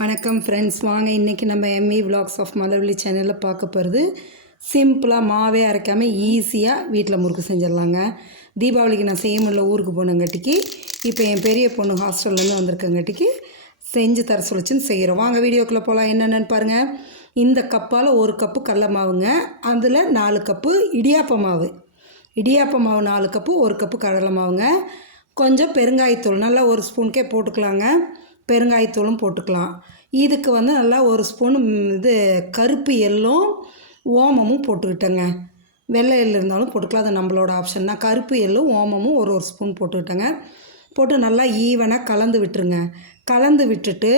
வணக்கம் ஃப்ரெண்ட்ஸ் வாங்க இன்றைக்கி நம்ம எம்இ விலாக்ஸ் ஆஃப் மலர்வழி சேனலில் பார்க்க போகிறது சிம்பிளாக மாவே அரைக்காமல் ஈஸியாக வீட்டில் முறுக்கு செஞ்சிடலாங்க. தீபாவளிக்கு நான் செய்ய முடியல ஊருக்கு போனங்காட்டிக்கு இப்போ என் பெரிய பொண்ணு ஹாஸ்டல்லேருந்து வந்திருக்கங்காட்டிக்கு செஞ்சு தர சொல்லிச்சுன்னு செய்கிறோம் வாங்க வீடியோக்குள்ளே போகலாம் என்னென்னு பாருங்கள் இந்த கப்பால் ஒரு கப்பு கடல மாவுங்க. அதில் நாலு கப்பு இடியாப்ப மாவு. இடியாப்ப மாவு நாலு கப்பு ஒரு கப்பு கடலை மாவுங்க. கொஞ்சம் பெருங்காயத்தூள் நல்லா ஒரு ஸ்பூனுக்கே போட்டுக்கலாங்க. பெருங்காயத்தூளும் போட்டுக்கலாம். இதுக்கு வந்து நல்லா ஒரு ஸ்பூன் இது கருப்பு எள்ளும் ஓமமும் போட்டுக்கிட்டேங்க. வெள்ளை எள் இருந்தாலும் போட்டுக்கலாம். அது நம்மளோட ஆப்ஷன் தான். கருப்பு எள்ளும் ஓமமும் ஒரு ஒரு ஸ்பூன் போட்டுக்கிட்டேங்க. போட்டு நல்லா ஈவனாக கலந்து விட்டுருங்க. கலந்து விட்டுட்டு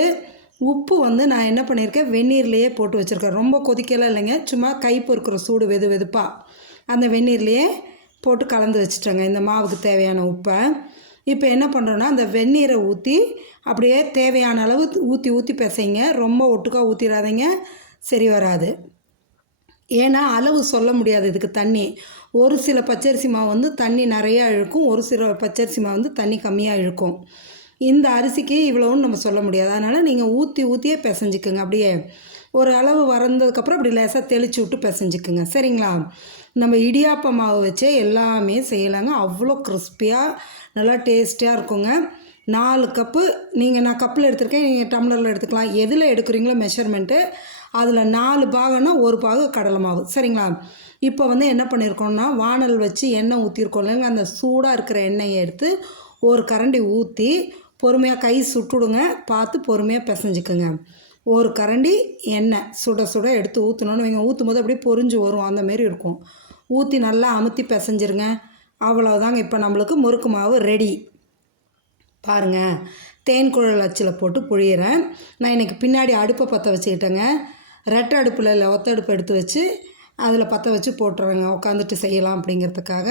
உப்பு வந்து நான் என்ன பண்ணியிருக்கேன்? வெந்நீர்லேயே போட்டு வச்சுருக்கேன். ரொம்ப கொதிக்கலாம் இல்லைங்க. சும்மா கை பொறுக்கிற சூடு வெது வெதுப்பாக அந்த வெந்நீர்லேயே போட்டு கலந்து வச்சுட்டேங்க. இந்த மாவுக்கு தேவையான உப்பை. இப்போ என்ன பண்ணுறோன்னா அந்த வெந்நீரை ஊற்றி அப்படியே தேவையான அளவு ஊற்றி ஊற்றி பிசைங்க. ரொம்ப ஒட்டுக்கா ஊற்றிடாதீங்க சரி வராது. ஏன்னா அளவு சொல்ல முடியாது இதுக்கு தண்ணி. ஒரு சில பச்சரிசி மாவு வந்து தண்ணி நிறையா இழுக்கும். ஒரு சில பச்சரிசி மாவு வந்து தண்ணி கம்மியாக இழுக்கும். இந்த அரிசிக்கு இவ்வளோன்னு நம்ம சொல்ல முடியாது. அதனால் நீங்கள் ஊற்றி ஊற்றியே பிசைஞ்சிக்குங்க. அப்படியே ஒரு அளவு வறந்ததுக்கப்புறம் அப்படி லேசாக தெளித்து விட்டு பிசைஞ்சிக்குங்க. சரிங்களா? நம்ம இடியாப்ப மாவு வச்சே எல்லாமே செய்யலாங்க. அவ்வளோ கிறிஸ்பியாக நல்லா டேஸ்டியாக இருக்குங்க. நாலு கப்பு நீங்கள் நான் கப்பில் எடுத்திருக்கேன். நீங்கள் டம்ளரில் எடுத்துக்கலாம். எதில் எடுக்கிறீங்களோ மெஷர்மெண்ட்டு அதில் நாலு பாகம்னா ஒரு பாகு கடலை மாவு. சரிங்களா? இப்போ வந்து என்ன பண்ணியிருக்கோம்னா வானல் வச்சு எண்ணெய் ஊற்றிருக்கோம் இல்லைங்க. அந்த சூடாக இருக்கிற எண்ணெயை எடுத்து ஒரு கரண்டி ஊற்றி பொறுமையாக கை சுட்டுடுங்க பார்த்து பொறுமையாக பிசைஞ்சிக்குங்க. ஒரு கரண்டி எண்ணெய் சுட சுட எடுத்து ஊற்றணுன்னு வைங்க. ஊற்றும் போது அப்படியே பொரிஞ்சு வரும். அந்த மாரி இருக்கும். ஊற்றி நல்லா அமுத்தி பிசைஞ்சிருங்க. அவ்வளோதாங்க இப்போ நம்மளுக்கு முறுக்கு மாவு ரெடி பாருங்கள் தேன் குழல் அச்சில் போட்டு புழியிறேன். நான் இன்றைக்கி பின்னாடி அடுப்பை பற்ற வச்சுக்கிட்டேங்க. ரெட்டை அடுப்பில் இல்லை ஒத்த அடுப்பு எடுத்து வச்சு அதில் பற்ற வச்சு போட்டுறேங்க. உட்காந்துட்டு செய்யலாம் அப்படிங்கிறதுக்காக.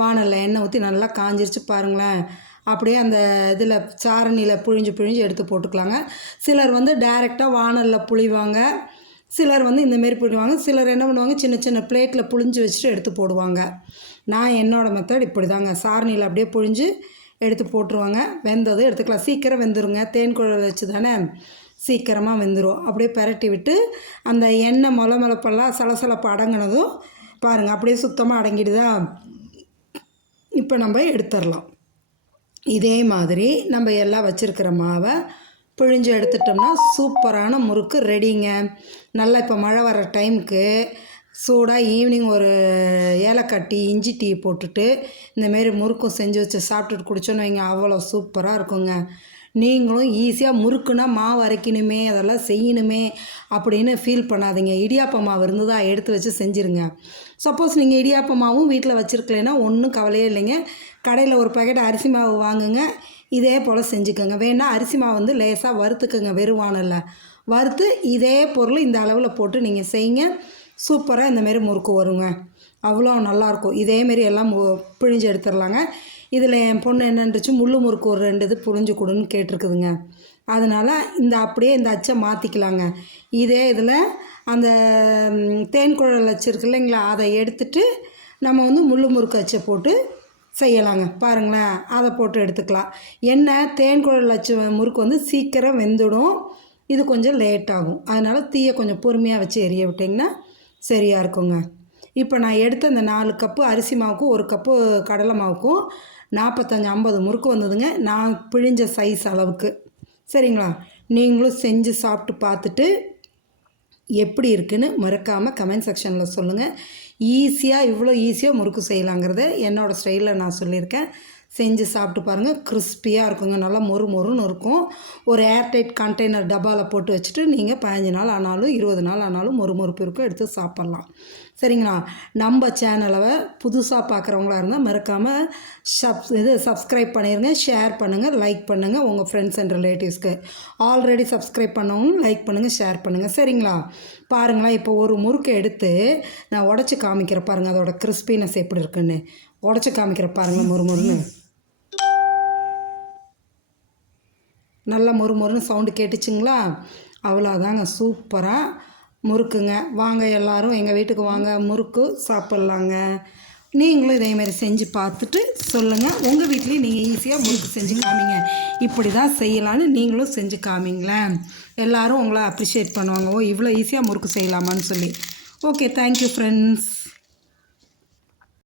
வானலில் எண்ணெய் ஊற்றி நல்லா காஞ்சிருச்சு பாருங்களேன். அப்படியே அந்த இதில் சாரணியில் புழிஞ்சு புழிஞ்சு எடுத்து போட்டுக்கலாங்க. சிலர் வந்து டைரெக்டாக வானலில் புழிவாங்க. சிலர் வந்து இந்தமாரி புழிவாங்க. சிலர் என்ன பண்ணுவாங்க? சின்ன சின்ன பிளேட்டில் புழிஞ்சு வச்சுட்டு எடுத்து போடுவாங்க. நான் என்னோடய மெத்தட் இப்படி தாங்க சாரணியில் அப்படியே புழிஞ்சு எடுத்து போட்டுருவாங்க. வெந்ததும் எடுத்துக்கலாம். சீக்கிரம் வெந்துருங்க. தேன் குழல் வச்சு தானே சீக்கிரமாக வெந்துடும் அப்படியே பெரட்டி விட்டு அந்த எண்ணெய் மொள மொளப்பெல்லாம் சலசலப்பு அடங்கினதும் பாருங்கள் அப்படியே சுத்தமாக அடங்கிடுதா? இப்போ நம்ம எடுத்துடலாம் இதே மாதிரி நம்ம எல்லாம் வச்சுருக்கிற மாவை பிழிஞ்சு எடுத்துட்டோம்னா சூப்பரான முறுக்கு ரெடிங்க. நல்லா இப்போ மழை வர டைமுக்கு சூடாக ஈவினிங் ஒரு ஏலக்காய் டீ இஞ்சி டீ போட்டுட்டு இந்தமாரி முறுக்கும் செஞ்சு வச்சு சாப்பிட்டுட்டு குடிச்சோன்னு வைங்க அவ்வளோ சூப்பராக இருக்குங்க. நீங்களும் ஈஸியாக முறுக்குனா மாவு அரைக்கணுமே அதெல்லாம் செய்யணுமே அப்படின்னு ஃபீல் பண்ணாதீங்க. இடியாப்ப மாவு இருந்ததா எடுத்து வச்சு செஞ்சுருங்க. சப்போஸ் நீங்கள் இடியாப்ப மாவும் வீட்டில் வச்சுருக்கலைன்னா ஒன்றும் கவலையே இல்லைங்க. கடையில் ஒரு பாக்கெட் அரிசி மாவு வாங்குங்க. இதே போல் செஞ்சுக்கோங்க. வேணால் அரிசி மாவு வந்து லேசாக வறுத்துக்கோங்க வெறும் வறுத்து இதே பொருள் இந்த அளவில் போட்டு நீங்கள் செய்யுங்க. சூப்பராக இந்தமாரி முறுக்கு வருங்க. அவ்வளோ நல்லாயிருக்கும் இதேமாரி எல்லாம் மு பிழிஞ்சு எடுத்துடலாங்க இதில் என் பொண்ணு என்னன்றுச்சு முள்ளு முறுக்கு ஒரு ரெண்டு இது புழிஞ்சு கொடுன்னு கேட்டிருக்குதுங்க. அதனால் இந்த அப்படியே இந்த அச்சை மாற்றிக்கலாங்க இதே இதில் அந்த தேன் குழல் அச்சு இருக்கு இல்லைங்களா அதை எடுத்துட்டு நம்ம வந்து முள்ளு முறுக்கு அச்சை போட்டு செய்யலாங்க. பாருங்களேன் அதை போட்டு எடுத்துக்கலாம். என்ன தேன் குழல் அச்சு முறுக்கு வந்து சீக்கிரம் வெந்துடும். இது கொஞ்சம் லேட் ஆகும் அதனால் தீயை கொஞ்சம் பொறுமையாக வச்சு எரிய விட்டிங்கன்னா சரியாக இருக்குங்க. இப்போ நான் எடுத்த அந்த நாலு கப்பு அரிசி மாவுக்கும் ஒரு கப்பு கடலை மாவுக்கும் நாற்பத்தஞ்சு ஐம்பது முறுக்கு வந்ததுங்க. நான் பிழிஞ்ச சைஸ் அளவுக்கு. சரிங்களா? நீங்களும் செஞ்சு சாப்பிட்டு பார்த்துட்டு எப்படி இருக்குன்னு மறக்காமல் கமெண்ட் செக்ஷனில் சொல்லுங்கள் ஈஸியாக இவ்வளோ ஈஸியாக முறுக்கு செய்யலாங்கிறத என்னோடய ஸ்டைலில் நான் சொல்லியிருக்கேன். செஞ்சு சாப்பிட்டு பாருங்கள் கிறிஸ்பியாக இருக்குங்க. நல்லா மொறு மொறுன்னு இருக்கும். ஒரு ஏர்டைட் கண்டெய்னர் டப்பாவில் போட்டு வச்சுட்டு நீங்கள் பதினஞ்சு நாள் ஆனாலும் இருபது நாள் ஆனாலும் மொறு மொறுப்பு இருக்கும். எடுத்து சாப்பிட்லாம். சரிங்களா? நம்ம சேனலை புதுசாக பார்க்குறவங்களா இருந்தால் மறக்காமல் சப் இது சப்ஸ்கிரைப் பண்ணிடுங்க ஷேர் பண்ணுங்கள் லைக் பண்ணுங்கள் உங்கள் ஃப்ரெண்ட்ஸ் அண்ட் ரிலேட்டிவ்ஸ்க்கு ஆல்ரெடி சப்ஸ்கிரைப் பண்ணவங்களும் லைக் பண்ணுங்கள் ஷேர் பண்ணுங்கள் சரிங்களா? பாருங்களேன். இப்போ ஒரு முறுக்கை எடுத்து நான் உடச்சி காமிக்கிறேன் பாருங்கள் அதோட கிறிஸ்பினஸ் எப்படி இருக்குன்னு. உடச்சி காமிக்கிறேன் பாருங்கள் மொறு நல்லா மொறு மொறுன்னு சவுண்டு கேட்டுச்சுங்களா? அவ்வளோதாங்க சூப்பராக முறுக்குங்க. வாங்க எல்லாரும் எங்கள் வீட்டுக்கு வாங்க. முறுக்கு சாப்பிட்லாங்க. நீங்களும் இதேமாதிரி செஞ்சு பார்த்துட்டு சொல்லுங்கள் உங்கள் வீட்லேயும் நீங்கள் ஈஸியாக முறுக்கு செஞ்சு காமிங்க. இப்படி தான் செய்யலான்னு நீங்களும் செஞ்சு காமிங்களேன். எல்லோரும் உங்களை அப்ரிஷியேட் பண்ணுவாங்க. ஓ இவ்வளோ ஈஸியாக முறுக்கு செய்யலாமான்னு சொல்லி. Okay thank you friends